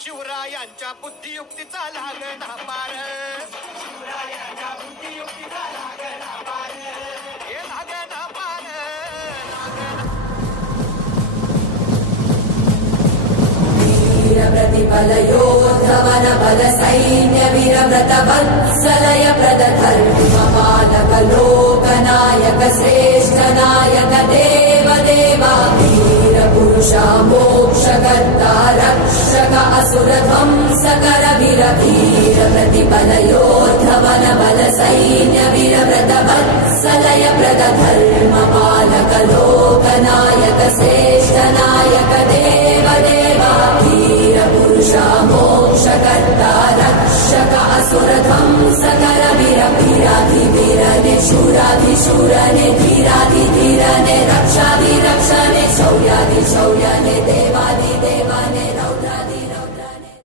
शिवरायांच्या बुद्धियुक्तीचा लागणा पार, शिवरायांच्या बुद्धियुक्तीचा लागणा पार, हे लागणा पार, वीर प्रतिबल योद्धवन बल सैन्य वीर व्रत वत्सलय प्रद धर्म पालक लोकनायक श्रेष्ठ नायक देव देवा वीर पुरुषा मोक्षकर्ता रक्षक असुर ध्वंसकर वीर वीर प्रतिबल योद्धवन बल सैन्य वीर व्रत वत्सलय प्रद धर्म पालक लोकनायक श्रेष्ठ नायक देव देवा वीर पुरुषा मोक्षकर्ता रक्षक असुर ध्वंसकर वीर वीराधिवीरने शूराधिशूरने धीराधिधीरने रक्षाधिरक्षणे शौर्याधिशौर्यने